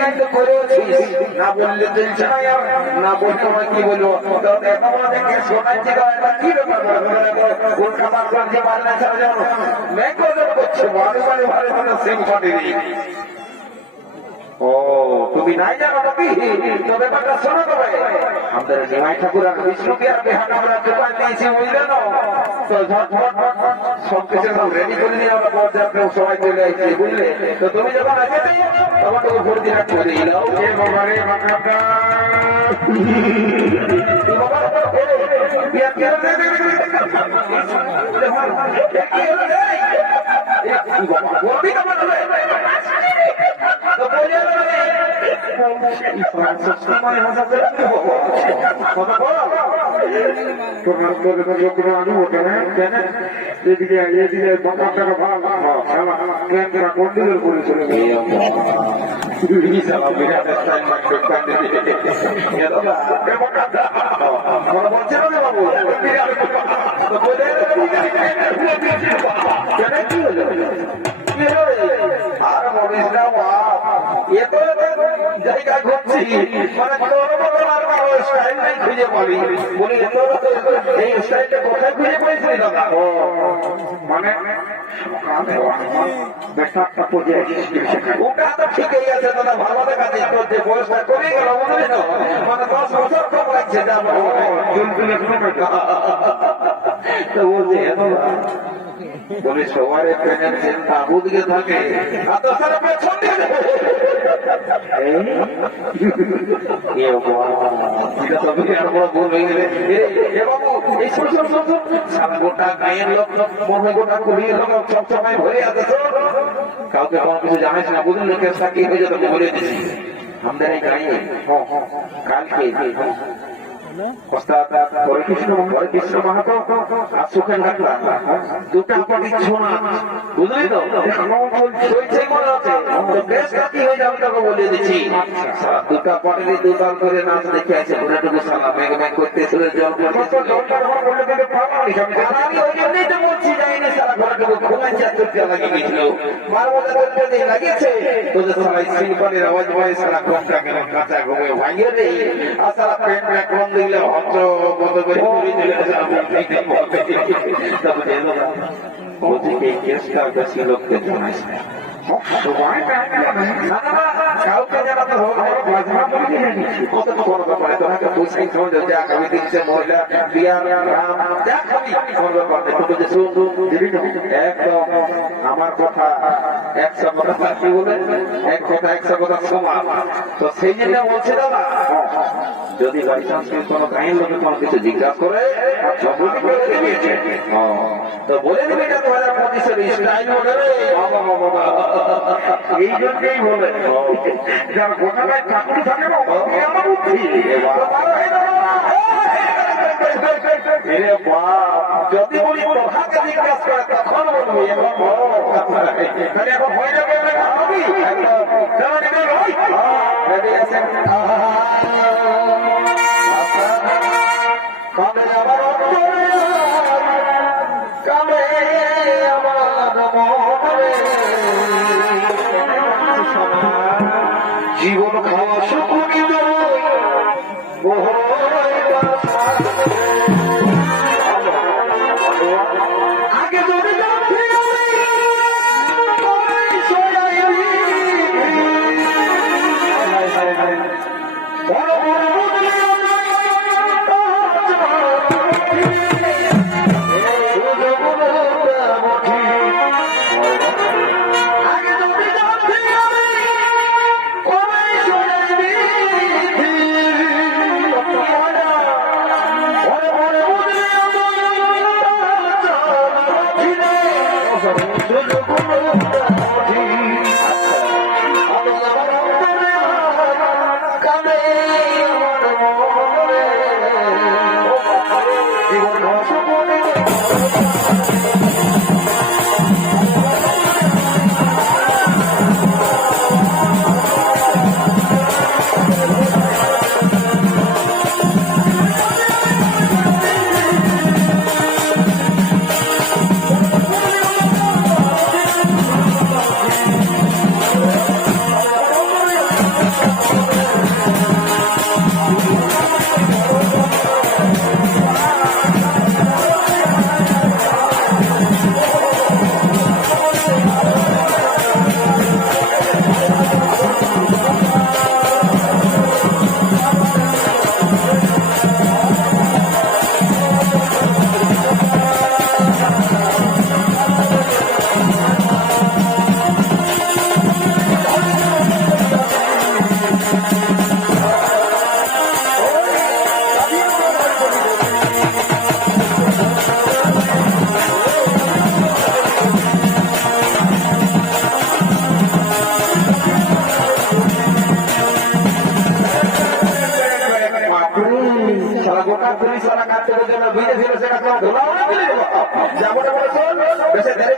কিন্তু করেওছিস। না বললে চলছে না বলতে হয় কি বলব? শোনাচ্ছি কি ব্যাপার? ও, তুমি নাই জানো নাকি? তো শোনো আমাদের নিমাই ঠাকুর আর বিষ্ণুকে আর বেহান আমরা দোকান দিয়েছি, বুঝলে তো ঝটফট সব কিছু রেডি করে নিয়ে আমরা পর্যাপ্ত সবাই চলে আসছি বুঝলে তো তুমি যখন আসে তখন তোকে ভোট দিন করে দিলাম এ বাবা কেন তোমার তোর লোকরা আনু ওঠে না কেন এদিকে এদিকে বাংলাটাকে ভাগ কেন্দ্রা কন্ডিলের করে চলে আর বাপ এ তো জায়গা ঘুরছি মানে তোর মতো আর কারও খুঁজে পাবি বলি তোর এই স্টাইলটা কোথায় খুঁজে পেয়েছিলি দাদা মানে ওটা তো ঠিকই আছে দাদা ভালো দেখা যায় বয়সটা কমে গেল বুঝলি মানে দশ বছর কম লাগছে যা বলো চুলগুলো শুনে তো বলছে এত বলে সবার থাকে কাউকে কোনো কিছু জানাইস না বুঝলি কেসটা কি হয়ে যেত বলে দিচ্ছি আমাদের এই গাড়ি কালকে হরিকৃষ্ণ মাহাতো। আর সুখেন ঘাটলা দুটা পাটি ছোনা বুঝলি তো? চলছে মনে আছে। বেশ কাকি হয়ে যাবে তোকে বলে দিচ্ছি। দুটা পাটির দুবার করে নাচ দেখে আছে ঘুরেটুকু সালা মেঘ মেঘ করতে শুরু জল পড়ছে। আমি ওই জন্যই তো বলছি যাই না সারা ঘোড়াটুকু ঘুমাই চাতুর্থে লাগিয়ে গেছিল মার মধ্যে দিয়ে লাগিয়েছে। তোদের সারা সিলপানের আওয়াজ ভয়ে সারা ঘুমটা গেল কাঁচা ঘুমে ভাঙিয়ে রে আর সারা পেট ব্যাক বন্ধ দিলে ভদ্র কত করে চুরি দিলে বলতেই বলতে তবে কেসটা বেশি লোককে জানাইছে না কাউকে জানাতে হবে। কত বড় ব্যাপার তোমাকে বুঝাই সমঝ যা আমি দিচ্ছে মহিলা বিয়ার রাম যা খাবি কোন ব্যাপার। নেই তুমি শুন একদম আমার কথা একশো কথা কি বলে এক কথা একশো কথা সমান। তো সেই জন্য বলছে দাদা যদি বাই চান্স কোনো লোকে কোনো কিছু জিজ্ঞাসা করে সবুজ করে দিয়েছে? তো বলে দিবি এটা দু হাজার পঁচিশের স্টাইল মডেলে বাবা বাবা বাবা। এই জন্যই বলে। যার গোটাটায় চাকরি থাকে না আমার বুদ্ধি যদি বলি জিজ্ঞাসা করে তখন কামে জীবন খাওয়া শুকুনি দই আগে সারা কাজ করে দেবে বুঝে ছিল, সেটা তো ধোলা যাব না বলে চল। বেশি দেরি